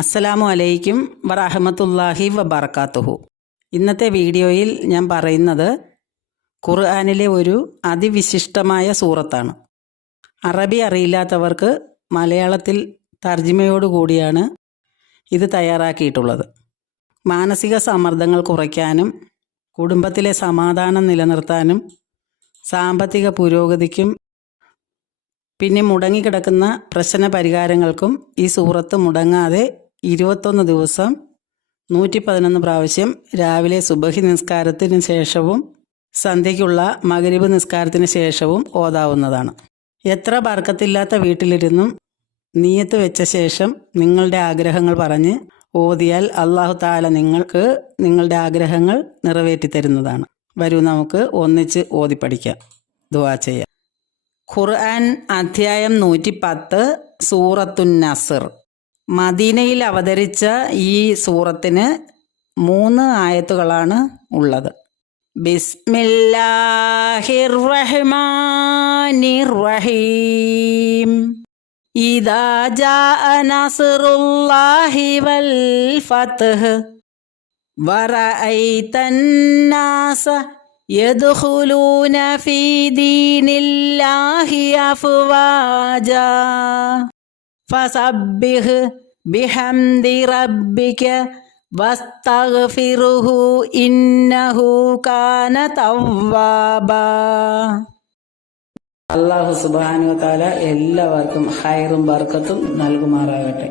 അസ്സലാമു അലൈക്കും വറഹമത്തല്ലാഹി വബർക്കാത്തുഹു ഇന്നത്തെ വീഡിയോയിൽ ഞാൻ പറയുന്നത് ഖുർആാനിലെ ഒരു അതിവിശിഷ്ടമായ സൂറത്താണ്. അറബി അറിയില്ലാത്തവർക്ക് മലയാളത്തിൽ തർജിമയോടുകൂടിയാണ് ഇത് തയ്യാറാക്കിയിട്ടുള്ളത്. മാനസിക സമ്മർദ്ദങ്ങൾ കുറയ്ക്കാനും കുടുംബത്തിലെ സമാധാനം നിലനിർത്താനും സാമ്പത്തിക പുരോഗതിക്കും പിന്നെ മുടങ്ങിക്കിടക്കുന്ന പ്രശ്ന പരിഹാരങ്ങൾക്കും ഈ സൂറത്ത് മുടങ്ങാതെ ഇരുപത്തൊന്ന് ദിവസം നൂറ്റി പതിനൊന്ന് പ്രാവശ്യം രാവിലെ സുബഹി നിസ്കാരത്തിന് ശേഷവും സന്ധ്യയ്ക്കുള്ള മകരീബ് നിസ്കാരത്തിന് ശേഷവും ഓതാവുന്നതാണ്. എത്ര ബർക്കത്തില്ലാത്ത വീട്ടിലിരുന്നും നീയത്ത് വെച്ച ശേഷം നിങ്ങളുടെ ആഗ്രഹങ്ങൾ പറഞ്ഞ് ഓതിയാൽ അള്ളാഹു താല നിങ്ങൾക്ക് നിങ്ങളുടെ ആഗ്രഹങ്ങൾ നിറവേറ്റി തരുന്നതാണ്. വരൂ നമുക്ക് ഒന്നിച്ച് ഓതി പഠിക്കാം. ദുവാ ചെയ്യാം. ഖുർആൻ അധ്യായം നൂറ്റി പത്ത് സൂറത്തുൻ നസർ. മദീനയിൽ അവതരിച്ച ഈ സൂറത്തിന് മൂന്ന് ആയത്തുകളാണ് ഉള്ളത് ബിസ്മില്ലാഹിർ റഹ്മാനിർ റഹീം ഇദാ ജാഅ നസ്റുല്ലാഹി വൽ ഫത്ഹ് ورأيت الناس يدخلون في دين الله أفواجا ഫസബ്ബിഹ് ബിഹംദി റബ്ബിക വസ്തഗ്ഫിറുഹു ഇന്നഹു കാന തവ്വാബ അള്ളാഹു സുബാനുവ താല എല്ലാവർക്കും ഹൈറും ബർക്കത്തും നൽകുമാറാകട്ടെ.